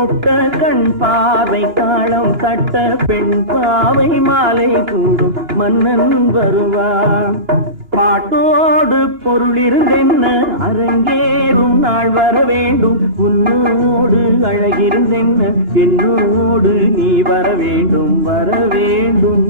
கொட்ட கண் பாவை காலம் தட்ட பெண் பாவை மாலை கூடும் மன்னன் வருவான். பாட்டோடு பொருள் இருந்தென்ன அரங்கேறும் நாள் வர வேண்டும். உன்னோடு அழகிருந்தென்ன என்னோடு நீ வர வேண்டும் வர வேண்டும்.